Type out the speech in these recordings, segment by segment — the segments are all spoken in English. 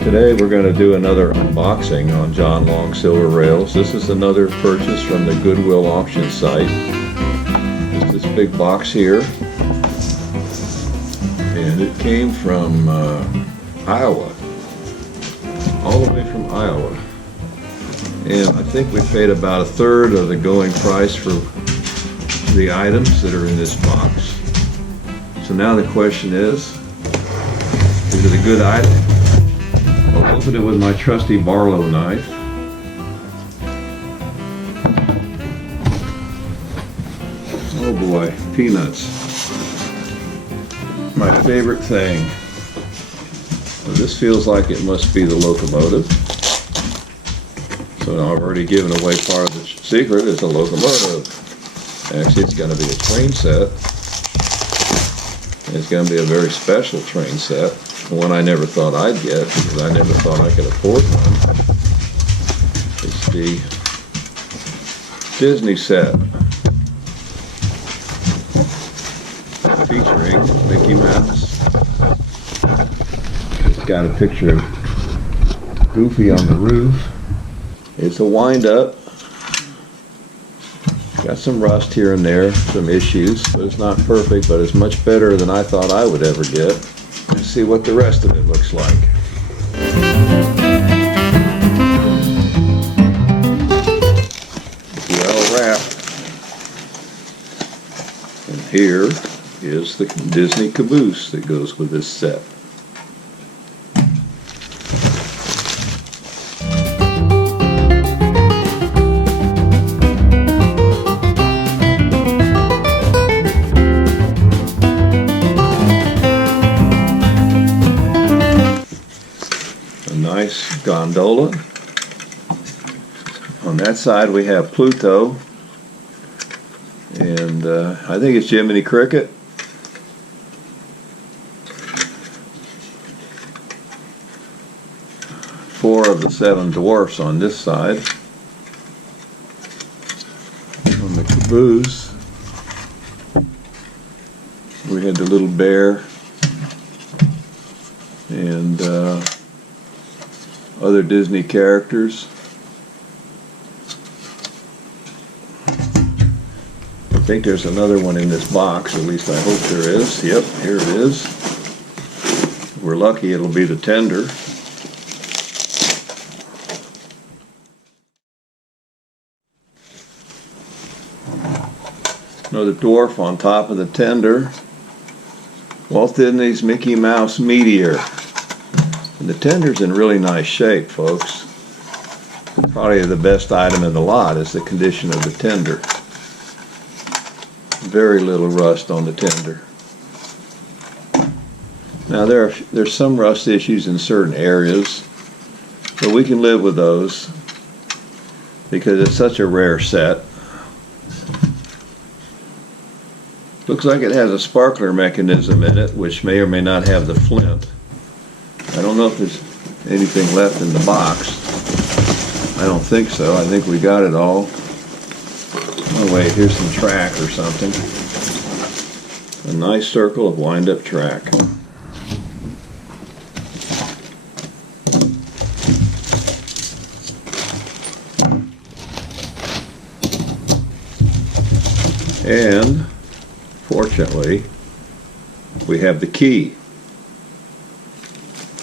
Today we're going to do another unboxing on John Long Silver Rails. This is another purchase from the Goodwill auction site. It's this big box here, and it came from Iowa, all the way from Iowa. And I think we paid about a third of the going price for the items that are in this box. So now the question is it a good item? I'll open it with my trusty Barlow knife. Oh boy, peanuts. My favorite thing. Well, this feels like it must be the locomotive. So I've already given away part of the secret. It's a locomotive. Actually, it's going to be a train set. It's going to be a very special train set. One I never thought I'd get because I never thought I could afford one. It's the Disney set featuring Mickey Mouse. It's got a picture of Goofy on the roof. It's a wind-up. Got some rust here and there, some issues, but it's not perfect, but it's much better than I thought I would ever get. Let's see what the rest of it looks like. Well wrapped. And here is the Disney caboose that goes with this set. Nice gondola. On that side we have Pluto, and I think it's Jiminy Cricket. Four of the seven dwarfs on this side. On the caboose we had the little bear and other Disney characters. I think there's another one in this box, at least I hope there is. Yep, here it is. If we're lucky, it'll be the tender. Another dwarf on top of the tender. Walt Disney's Mickey Mouse Meteor. And the tender's in really nice shape, folks. Probably the best item in the lot is the condition of the tender. Very little rust on the tender. Now there's some rust issues in certain areas, but we can live with those because it's such a rare set. Looks like it has a sparkler mechanism in it, which may or may not have the flint. I don't know if there's anything left in the box. I don't think so. I think we got it all. Oh wait, here's some track or something. A nice circle of wind-up track. And fortunately, we have the key.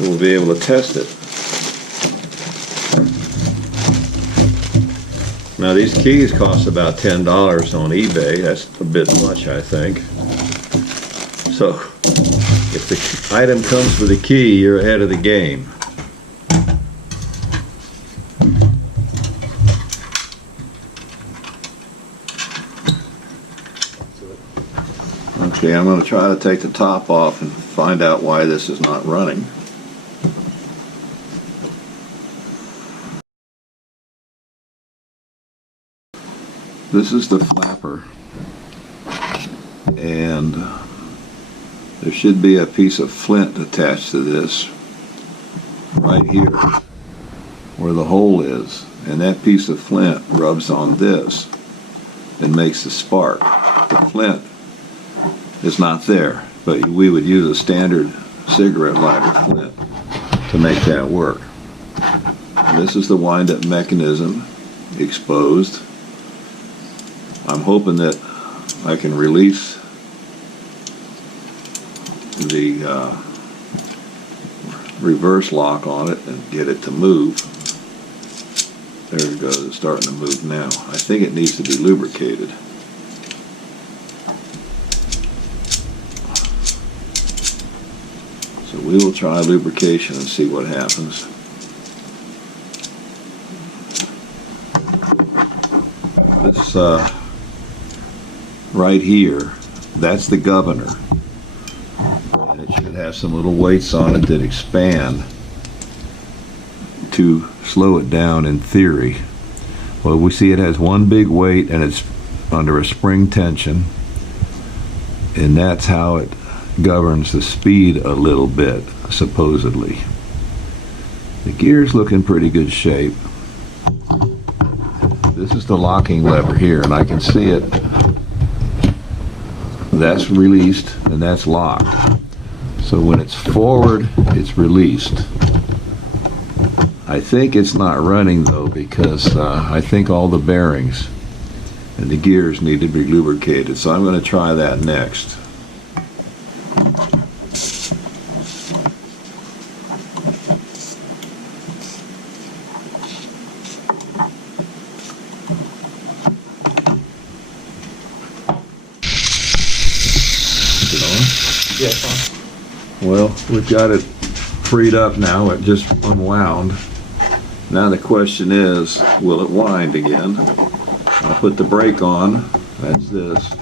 We'll be able to test it. Now these keys cost about $10 on eBay. That's a bit much, I think. So if the item comes with a key, you're ahead of the game. Okay, I'm going to try to take the top off and find out why this is not running. This is the flapper, and there should be a piece of flint attached to this right here where the hole is, and that piece of flint rubs on this and makes the spark. The flint is not there, but we would use a standard cigarette lighter flint. to make that work. This is the wind-up mechanism exposed. I'm hoping that I can release the reverse lock on it and get it to move. There it goes, it's starting to move now. I think it needs to be lubricated. So we will try lubrication and see what happens. This right here, that's the governor. And it should have some little weights on it that expand to slow it down in theory. Well, we see it has one big weight and it's under a spring tension, and that's how it governs the speed a little bit, supposedly. The gear's look in pretty good shape. This is the locking lever here, and I can see it. That's released and that's locked. So when it's forward, it's released. I think it's not running though, because I think all the bearings and the gears need to be lubricated. So I'm going to try that next. Yeah, fine. Well, we've got it freed up now. It just unwound. Now the question is, will it wind again? I'll put the brake on. That's this.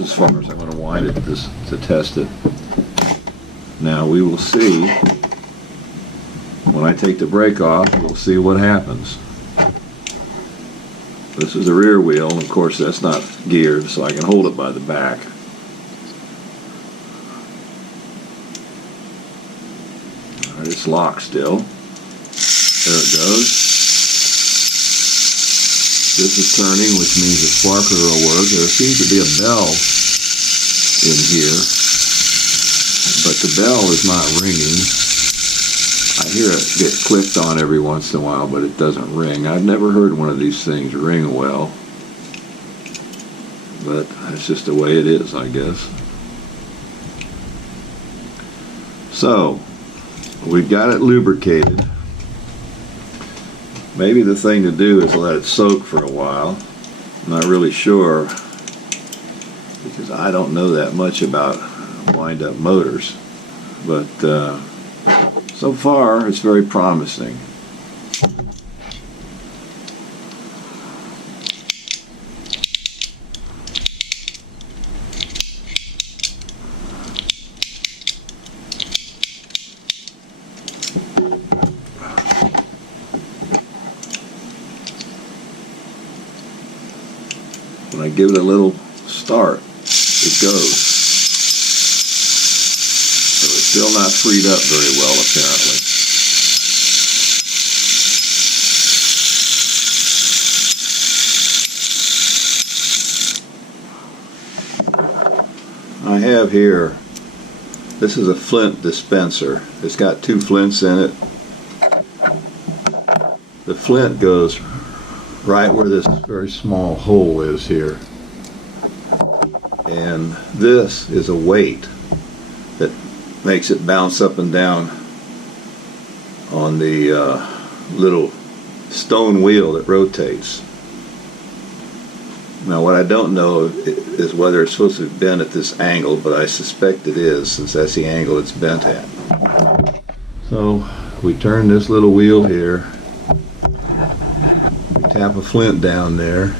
As far as I'm going to wind it to test it. Now we will see, when I take the brake off, we'll see what happens. This is the rear wheel, and of course that's not geared, so I can hold it by the back. Alright, it's locked still. There it goes. This is turning, which means the sparker will work. There seems to be a bell in here, but the bell is not ringing. I hear it get clicked on every once in a while, but it doesn't ring. I've never heard one of these things ring well, but that's just the way it is, I guess. So, we've got it lubricated. Maybe the thing to do is let it soak for a while. I'm not really sure, because I don't know that much about wind-up motors, but so far it's very promising. When I give it a little start, it goes. So it's still not freed up very well, apparently. I have here, this is a Flint dispenser. It's got 2 flints in it. The flint goes right where this very small hole is here. And this is a weight that makes it bounce up and down on the little stone wheel that rotates. Now what I don't know is whether it's supposed to be bent at this angle, but I suspect it is, since that's the angle it's bent at. So we turn this little wheel here, we tap a flint down there.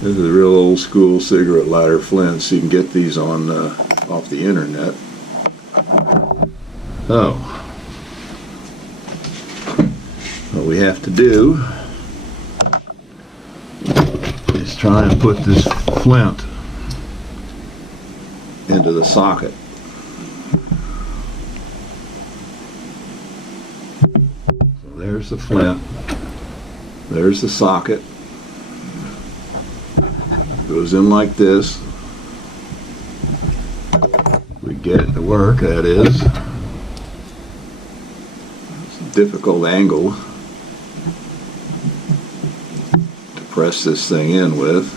This is a real old school cigarette lighter flint, so you can get these on off the internet. So, what we have to do is try and put this flint into the socket. So there's the flint. There's the socket. Goes in like this. We get it to work, that is. It's a difficult angle to press this thing in with.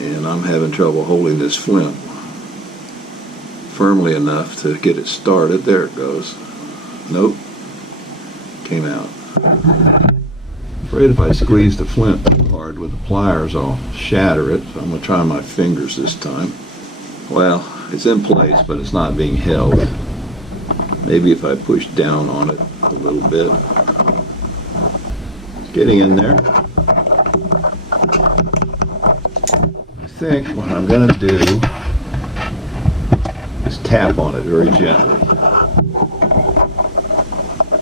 And I'm having trouble holding this flint firmly enough to get it started. There it goes. Nope. Came out. Afraid if I squeeze the flint too hard with the pliers, I'll shatter it. So I'm going to try my fingers this time. Well, it's in place, but it's not being held. Maybe if I push down on it a little bit. It's getting in there. I think what I'm going to do is tap on it very gently.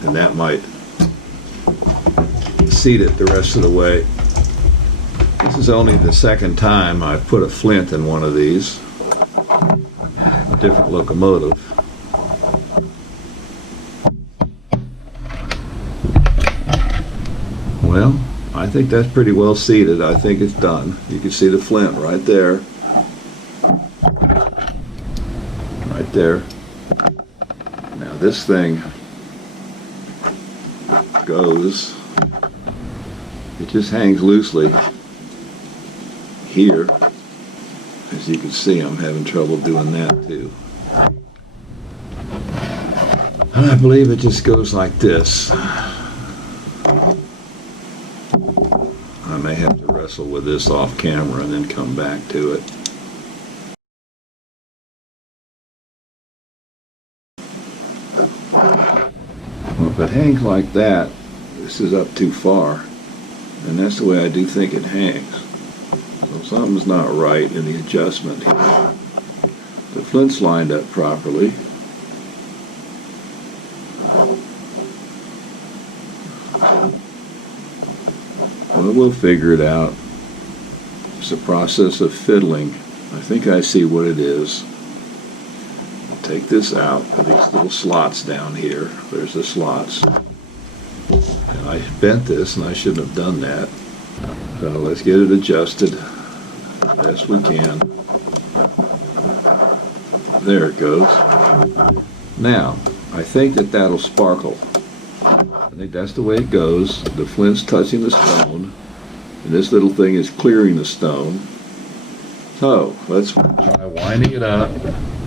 And that might seat it the rest of the way. This is only the second time I've put a flint in one of these. A different locomotive. Well, I think that's pretty well seated. I think it's done. You can see the flint right there. Right there. Now this thing goes, it just hangs loosely here. As you can see, I'm having trouble doing that too. And I believe it just goes like this. I may have to wrestle with this off camera and then come back to it. Well, if it hangs like that, this is up too far. And that's the way I do think it hangs. So something's not right in the adjustment here. The flint's lined up properly. Well, we'll figure it out. It's a process of fiddling. I think I see what it is. I'll take this out of these little slots down here. There's the slots. And I bent this and I shouldn't have done that. So let's get it adjusted as best we can. There it goes. Now, I think that'll sparkle. I think that's the way it goes. The flint's touching the stone, and this little thing is clearing the stone. So, let's try winding it up.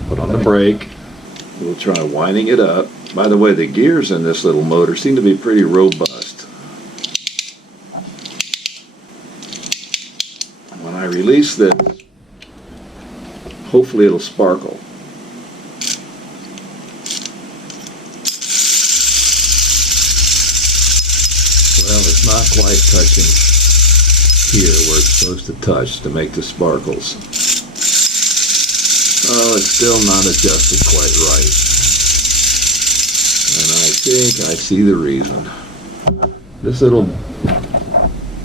Put on the brake. We'll try winding it up. By the way, the gears in this little motor seem to be pretty robust. When I release this, hopefully it'll sparkle. Well, it's not quite touching here where it's supposed to touch to make the sparkles. Oh, it's still not adjusted quite right. And I think I see the reason. This little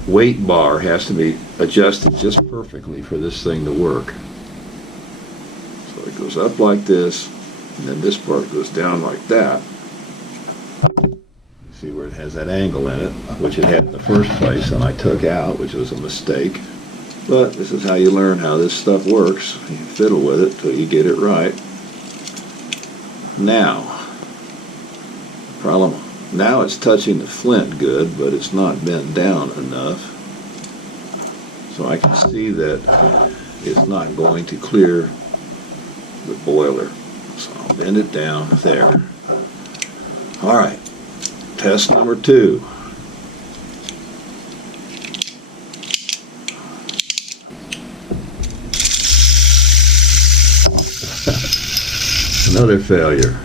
weight bar has to be adjusted just perfectly for this thing to work. So it goes up like this, and then this part goes down like that. See where it has that angle in it, which it had in the first place, and I took out, which was a mistake. But this is how you learn how this stuff works. You fiddle with it till you get it right. Now, now it's touching the flint good, but it's not bent down enough. So I can see that it's not going to clear the boiler. So I'll bend it down there. All right. Test number 2. Another failure.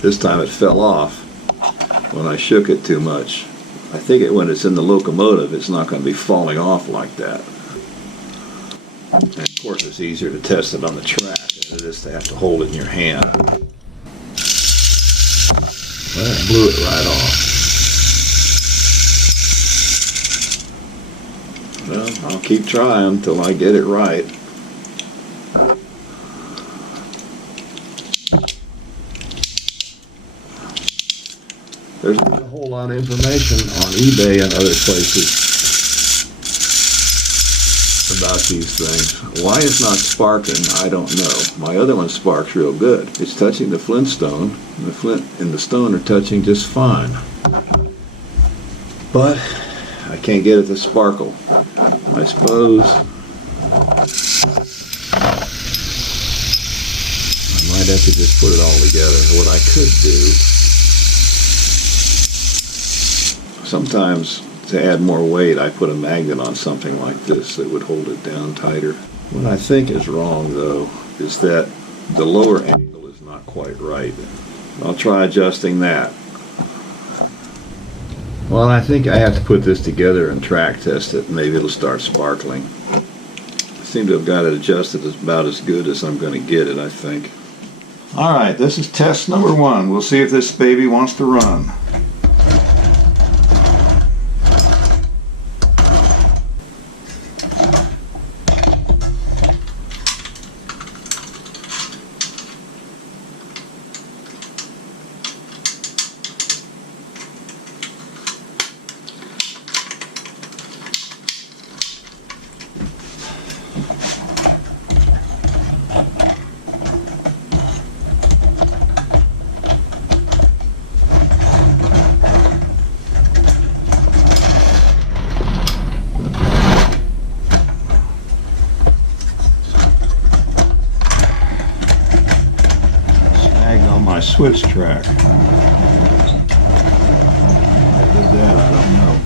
This time it fell off when I shook it too much. I think when it's in the locomotive, it's not going to be falling off like that. And of course, it's easier to test it on the track than it is to have to hold it in your hand. Well, it blew it right off. Well, I'll keep trying until I get it right. There's not a whole lot of information on eBay and other places about these things. Why it's not sparking, I don't know. My other one sparks real good. It's touching the flint stone, and the flint and the stone are touching just fine. But I can't get it to sparkle. I suppose I might have to just put it all together. What I could do, sometimes to add more weight, I put a magnet on something like this that would hold it down tighter. What I think is wrong, though, is that the lower angle is not quite right. I'll try adjusting that. Well, I think I have to put this together and track test it. Maybe it'll start sparkling. I seem to have got it adjusted about as good as I'm going to get it, I think. All right, this is test number 1. We'll see if this baby wants to run. On my switch track. I did that, I don't know.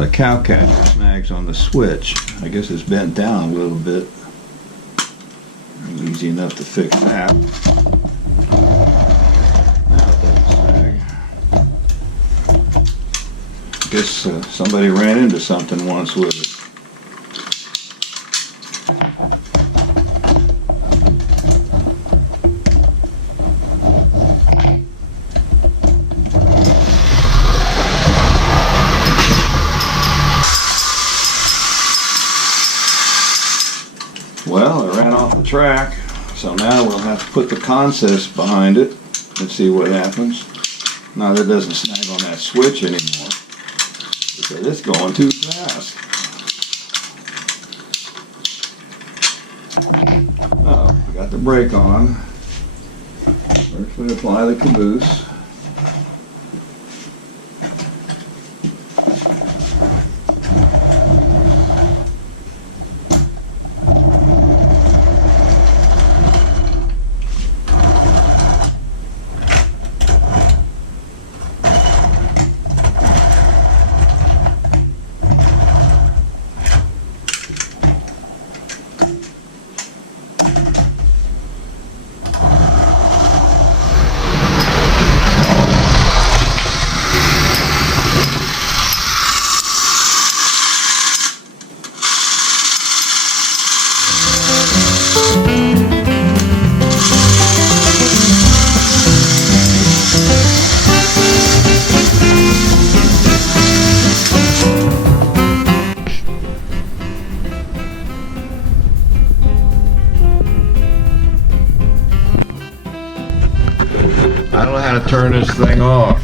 The cow catcher snags on the switch. I guess it's bent down a little bit. Easy enough to fix that. Now it doesn't snag. Guess somebody ran into something once with it. Well, it ran off the track, so now we'll have to put the consist behind it and see what happens. Now that doesn't snag on that switch anymore because it's going too fast. Oh, we got the brake on. First we apply the caboose. I don't know how to turn this thing off.